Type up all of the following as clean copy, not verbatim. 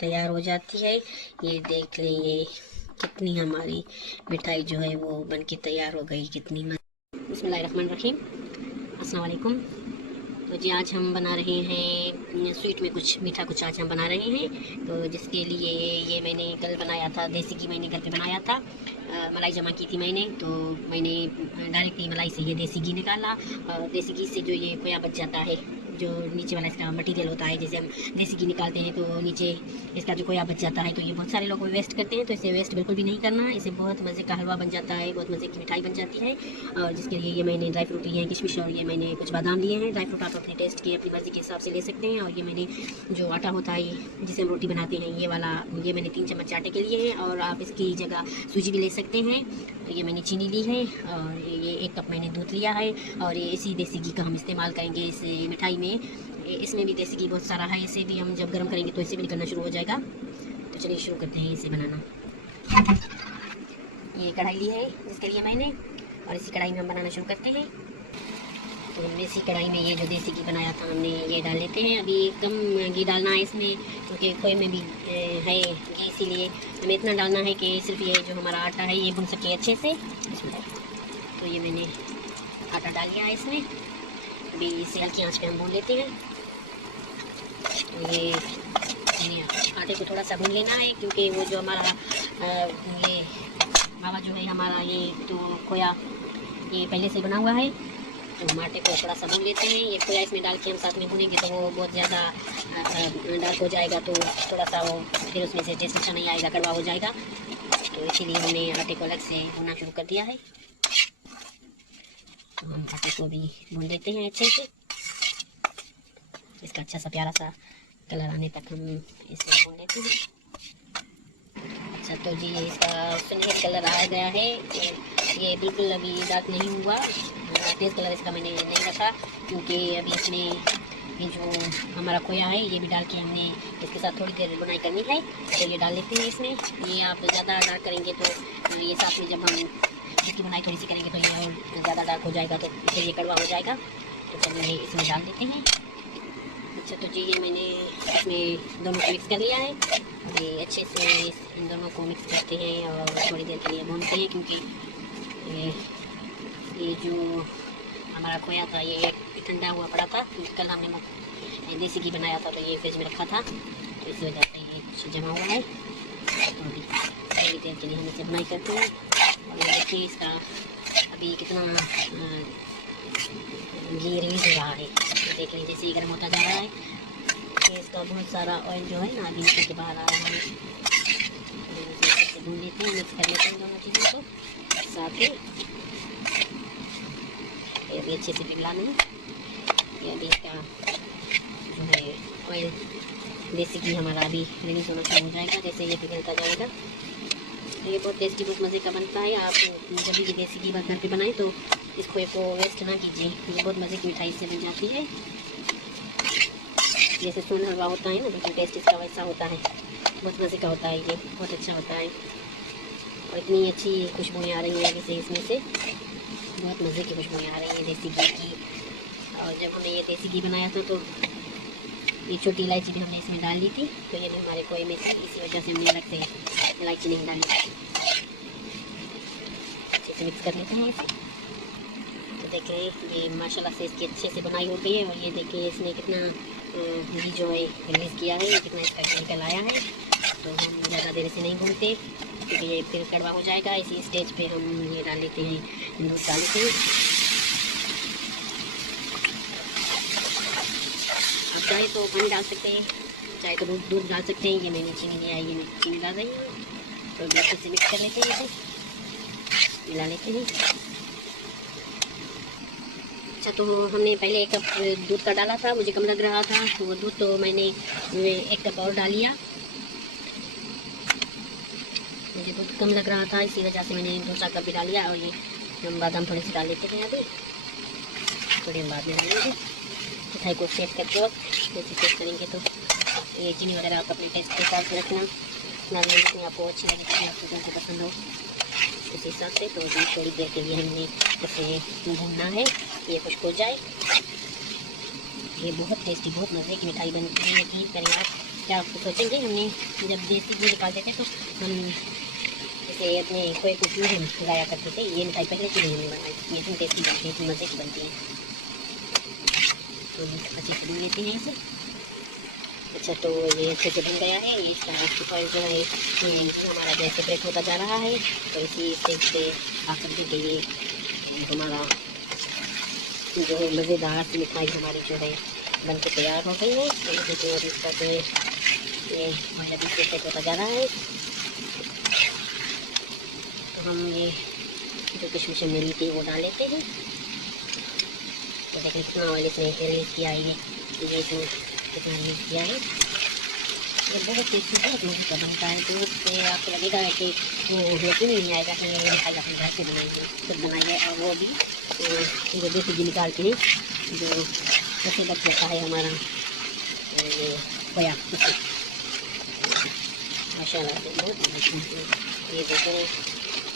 तैयार हो जाती है। ये देख ले, ये कितनी हमारी मिठाई जो है वो बनके तैयार हो गई, कितनी बिस्मिल्लाहिर्रहमानिर्रहीम। अस्सलाम वालेकुम। तो जी आज हम बना रहे हैं स्वीट में कुछ मीठा, कुछ आज हम बना रहे हैं। तो जिसके लिए ये मैंने कल बनाया था, देसी घी मैंने घर पे बनाया था। मलाई जमा की थी मैंने, तो मैंने डायरेक्टली मलाई से ये देसी घी निकाला। देसी घी से जो ये खोया बच जाता है, जो नीचे वाला इसका मटेरियल होता है, जैसे हम देसी घी निकालते हैं तो नीचे इसका जो खोया बच जाता है, तो ये बहुत सारे लोग वेस्ट करते हैं। तो इसे वेस्ट बिल्कुल भी नहीं करना। इसे बहुत मज़े का हलवा बन जाता है, बहुत मज़े की मिठाई बन जाती है। और जिसके लिए ये मैंने ड्राई फ्रूट लिए हैं, किशमिश, और ये मैंने कुछ बादाम लिए हैं। ड्राई फ्रूट आप अपने टेस्ट की, अपनी मर्ज़ी के हिसाब से ले सकते हैं। और ये मैंने जो आटा होता है जिसे हम रोटी बनाते हैं, ये वाला, ये मैंने 3 चम्मच आटे के लिए है। और आप इसकी जगह सूजी भी ले सकते हैं। तो ये मैंने चीनी ली है, और ये 1 कप मैंने दूध लिया है। और ये इसी देसी घी का हम इस्तेमाल करेंगे इस मिठाई में। इसमें भी देसी घी बहुत सारा है, इसे भी हम जब गर्म करेंगे तो इसे भी निकलना शुरू हो जाएगा। तो चलिए शुरू करते हैं इसे बनाना। ये कढ़ाई ली है जिसके लिए मैंने, और इसी कढ़ाई में हम बनाना शुरू करते हैं। तो हमने इसी कढ़ाई में ये जो देसी घी बनाया था हमने ये डाल लेते हैं। अभी कम घी डालना है इसमें, क्योंकि खोए में भी है घी, इसीलिए हमें इतना डालना है कि सिर्फ ये जो हमारा आटा है ये भुन सके अच्छे से। तो ये मैंने आटा डाल लिया है इसमें। अभी इसे हल्की आंच पे हम भून लेते हैं। तो ये आटे को थोड़ा सा भून लेना है, क्योंकि वो जो हमारा ये मावा जो है हमारा, ये जो खोया ये पहले से बना हुआ है, तो हम आटे को थोड़ा सा भून लेते हैं। ये खोया इसमें डाल के हम साथ में भूनेंगे तो वो बहुत ज़्यादा डार्क हो जाएगा, तो थोड़ा सा वो फिर उसमें से टेस्ट अच्छा नहीं आएगा, कड़वा हो जाएगा। तो इसीलिए हमने आटे को अलग से भूनना शुरू कर दिया है। तो हम आटे को भी भून लेते हैं अच्छे से, इसका अच्छा सा प्यारा सा कलर आने तक हम इसे भून लेते हैं। अच्छा, तो जी इसका सुनहरी कलर आ गया है। ये बिल्कुल अभी डार्क नहीं हुआ। तेज़ कलर इसका मैंने नहीं रखा, क्योंकि अभी इसमें ये जो हमारा खोया है ये भी डाल के हमने इसके साथ थोड़ी देर बुनाई करनी है। तो ये डाल लेते हैं इसमें। ये आप ज़्यादा डार्क करेंगे तो ये साथ में जब हम इसकी बुनाई थोड़ी सी करेंगे तो ये और ज़्यादा डार्क हो जाएगा, तो इससे ये कड़वा हो जाएगा। तो चलिए इसमें डाल देते हैं। अच्छा, तो जी ये मैंने इसमें दोनों को मिक्स कर लिया है। ये अच्छे से इन दोनों को मिक्स करते हैं और थोड़ी देर के लिए भूनते हैं, क्योंकि ये जो हमारा खोया था ये ठंडा हुआ पड़ा था। कल हमने देसी घी बनाया था, तो ये फ्रिज में रखा था, तो इस वजह से ये जमा हुआ है। तो अभी थोड़ी देर के लिए हम इसे बुनाई करते हैं। और ये देखिए इसका अभी कितना घी रिलीज हो रहा है। देख लीजिए जैसे ही गर्म होता जा रहा है, ये इसका बहुत सारा ऑयल जो है ना अभी निकल के बाहर आ रहा है। इसे भून लेते हैं, मिक्स कर लेते हैं दोनों चीज़ों को साथ ही। ये अभी अच्छे से पिघलाना है। ये अभी इसका जो है ऑयल देसी घी हमारा अभी रिलीज होना शुरू हो जाएगा जैसे ये पिघलता जाएगा। तो ये बहुत टेस्टी, बहुत मज़े का बनता है। आप जब भी देसी घी घर पे बनाएं तो इस खोए को वेस्ट ना कीजिए, ये बहुत मज़े की मिठाई से बन जाती है। जैसे सोन हलवा होता है ना, बिल्कुल टेस्ट इसका वैसा होता है, बहुत मज़े का होता है, ये बहुत अच्छा होता है। और इतनी अच्छी खुशबुएँ आ रही हैं अभी से इसमें से, बहुत मज़े की खुशबुएँ आ रही हैं देसी घी की। और जब हमने ये देसी घी बनाया था तो ये छोटी इलायची भी हमने इसमें डाल दी थी, तो ये भी हमारे खोए में थी, इसी वजह से हमने अलग से इलायची नहीं डाली। अच्छे से मिक्स कर लेते हैं इसे। तो देखें ये माशाल्लाह से इसकी अच्छे से बनाई हो गई है। और ये देखिए इसने कितना घी जो है रिलीज़ किया है, कितना इसका घी निकल आया है। तो हम ज़्यादा देर से नहीं भूनते, क्योंकि ये फिर कड़वा हो जाएगा। इसी स्टेज पे हम ये डाल लेते हैं, दूध डाल लेते हैं। आप चाहे तो पानी डाल सकते हैं, चाहे तो दूध डाल सकते हैं। ये मैंने चीनी लिया है, ये मैं चीनी डाल रही हूँ। तो अच्छे से मिक्स कर लेते हैं, इसे मिला लेते हैं। अच्छा, तो हमने पहले 1 कप दूध का डाला था, मुझे कम लग रहा था, तो वो दूध तो मैंने 1 कप और डाल लिया। मुझे दूध कम लग रहा था, इसी वजह से मैंने दूसरा कप भी डाल लिया। और ये हम बादाम थोड़े से डाल लेते हैं, अभी थोड़ी हम बाद में डालेंगे मिठाई को सेट करते वक्त। जैसे टेस्ट करेंगे तो ये चीनी वगैरह आप अपने टेस्ट के हिसाब से रखना, ना जितनी आपको अच्छी लगे, जितनी आपको जल्दी पसंद हो उस हिसाब से। तो थोड़ी देर के लिए हमने इसे भूनना है, ये खुश्क हो जाए। ये बहुत टेस्टी, बहुत मज़े की मिठाई बनती है। यकीन करें आप, क्या आप सोचेंगे, हमने जब देसी घी निकालते थे तो हम इसे अपने खोए को क्यों हम लाया करते थे। ये मिठाई पहले की नहीं हमने बनाई, ये इतनी टेस्टी बनती है, इतनी मज़े की बनती है। तो अच्छे से भून लेते हैं इसे। अच्छा, तो ये अच्छे से बन गया है। ये इसका ऑयल जो है ये हमारा गैस सेपरेट होता जा रहा है। तो इसी स्टेज पे आप समझे कि ये हमारा जो है मज़ेदार सी मिठाई हमारी जो है बन के तैयार हो गई है। तो देखिए और इसका जो है ये ऑयल अभी सेपरेट होता जा रहा है। तो हम ये जो किशमिश हमने ली थी वो डाल लेते हैं। तो देखिए कितना ऑयल इसने रिलीज़ किया है, ये इसमें कितना रिलीज़ किया है। ये बहुत टेस्टी बहुत मज़े का बनता है। तो उससे आपको लगेगा कि वो यकीन नहीं आएगा कि ये मिठाई अपने घर से बनाएंगे, खुद बनाई है। और वो भी जो देसी घी निकाल के जो सबसे बच जाता है हमारा ये खोया, माशाल्लाह से बहुत। ये देखो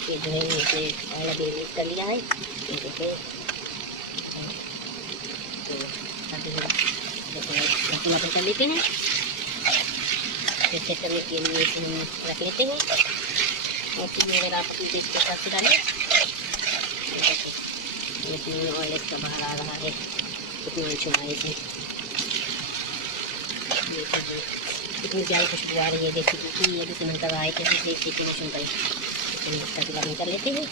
ये जो है इसने ऑयल अभी रिलीज़ कर लिया है। ये देखो तो अभी हम देखो कर लेते हैं। फिर चेक करने के लिए इसे हम रख लेते हैं। और फिर अगर आप अपनी टेस्ट के हिसाब से डालें। ये इसमें ऑयल इसका बाहर आ रहा है, कितना अच्छा है इसमें। कितनी प्यारी खुशबू आ रही है देसी घी की। ये भी समझ कर रहा है कैसे देसी घी सुन कर इसका गुलाबी कर लेते हैं।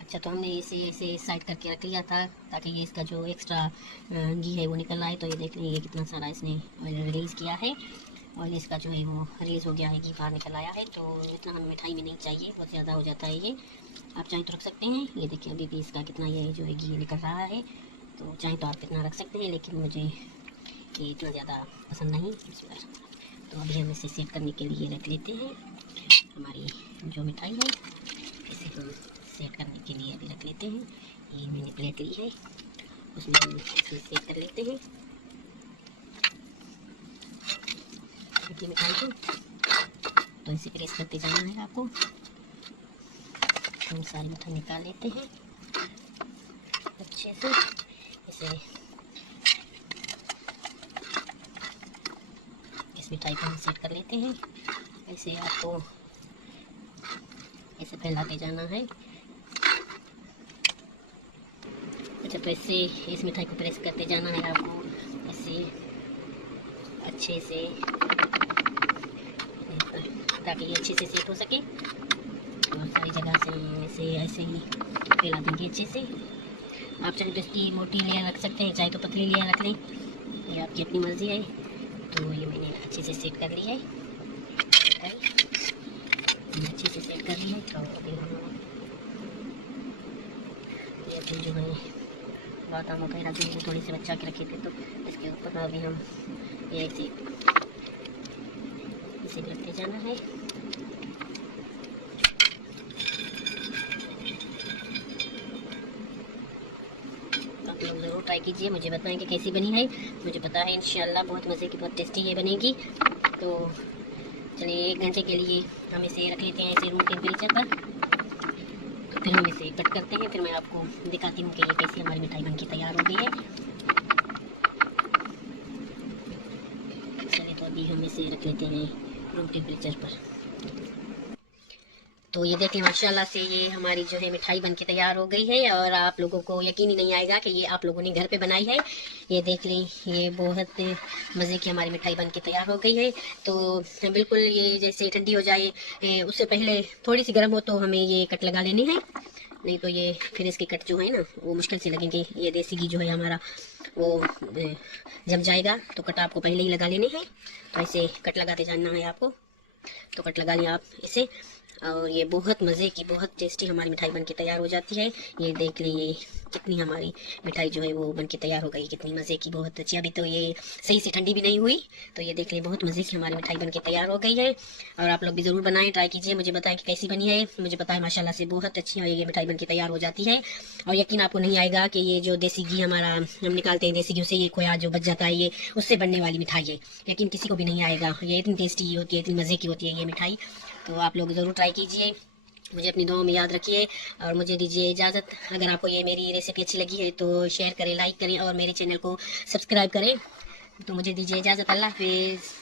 अच्छा, तो हमने इसे ऐसे साइड करके रख लिया था ताकि ये इसका जो एक्स्ट्रा घी है वो निकल आए। तो ये देख लीजिए कितना सारा इसने ऑयल रिलीज़ किया है। ऑयल इसका जो है वो रिलीज़ हो गया है, घी बाहर निकल आया है। तो इतना हमें मिठाई में नहीं चाहिए, बहुत ज़्यादा हो जाता है ये। आप चाहें तो रख सकते हैं। ये देखिए अभी भी इसका कितना ये जो है घी निकल रहा है। तो चाहें तो आप इतना रख सकते हैं, लेकिन मुझे ये इतना ज़्यादा पसंद नहीं। तो अभी हम इसे सेट करने के लिए रख लेते हैं। हमारी जो मिठाई है इसे हम सेट करने के लिए अभी रख लेते हैं। ये मैंने प्लेट ली है, उसमें हम इसे सेट कर लेते हैं अपनी मिठाई को। तो इसे प्रेस करते जाना है आपको। हम सारी मिठाई निकाल लेते हैं अच्छे से। इसे इस मिठाई को हम सेट कर लेते हैं। ऐसे आपको ऐसे फैलाते जाना है। अच्छा, तो ऐसे इस मिठाई को प्रेस करते जाना है आपको ऐसे अच्छे से, ताकि ये अच्छे से सेट हो सके। और सारी जगह से ऐसे ही फैला देंगे अच्छे से। आप चाहे तो इसकी मोटी लेयर रख सकते हैं, चाहे तो पतली लेयर रख लें, ये आपकी अपनी मर्ज़ी है। तो ये मैंने अच्छे से सेट कर लिया है, अच्छे से सेट कर लिया है। तो अभी हम ये अभी जो है बादाम वगैरह जो है थोड़ी सी बचा के रखे थे, तो इसके ऊपर अभी हम ये इसे रखते जाना है। आप लोग ज़रूर ट्राई कीजिए, मुझे बताएं कि कैसी बनी है। मुझे पता है इंशाल्लाह बहुत मज़े की, बहुत टेस्टी ये बनेगी। तो चलिए 1 घंटे के लिए हम इसे रख लेते हैं ऐसे रूम टेम्परेचर पर। तो फिर हम इसे कट करते हैं, फिर मैं आपको दिखाती हूँ कि ये कैसी हमारी मिठाई बनके तैयार हो गई है। चलिए तो अभी हम इसे रख लेते हैं रूम टेम्परेचर पर। तो ये देखिए माशाल्लाह से ये हमारी जो है मिठाई बनके तैयार हो गई है। और आप लोगों को यकीन ही नहीं आएगा कि ये आप लोगों ने घर पे बनाई है। ये देख लें, ये बहुत मज़े की हमारी मिठाई बनके तैयार हो गई है। तो बिल्कुल ये जैसे ठंडी हो जाए उससे पहले थोड़ी सी गर्म हो तो हमें ये कट लगा लेने हैं, नहीं तो ये फिर इसके कट जो है ना वो मुश्किल से लगेंगे। ये देसी घी जो है हमारा वो जम जाएगा, तो कट आपको पहले ही लगा लेने हैं। तो ऐसे कट लगाते जाना है आपको। तो कट लगा लें आप इसे। और ये बहुत मज़े की, बहुत टेस्टी हमारी मिठाई बनके तैयार हो जाती है। ये देख लीजिए कितनी हमारी मिठाई जो है वो बनके तैयार हो गई, कितनी मज़े की, बहुत अच्छी। अभी तो ये सही से ठंडी भी नहीं हुई। तो ये देख लीजिए बहुत मज़े की हमारी मिठाई बनके तैयार हो गई है। और आप लोग भी ज़रूर बनाएं, ट्राई कीजिए, मुझे बताएं कि कैसी बनी है। मुझे पता है माशाल्लाह से बहुत अच्छी है ये मिठाई बनके तैयार हो जाती है। और यकीन आपको नहीं आएगा कि ये जो देसी घी हमारा हम निकालते हैं, देसी घी से ये खोया जो बच जाता है, ये उससे बनने वाली मिठाई है। यकीन किसी को भी नहीं आएगा, ये इतनी टेस्टी होती है, इतनी मज़े की होती है ये मिठाई। तो आप लोग ज़रूर ट्राई कीजिए, मुझे अपनी दुआओं में याद रखिए। और मुझे दीजिए इजाज़त। अगर आपको ये मेरी रेसिपी अच्छी लगी है तो शेयर करें, लाइक करें और मेरे चैनल को सब्सक्राइब करें। तो मुझे दीजिए इजाज़त। अल्लाह हाफिज़।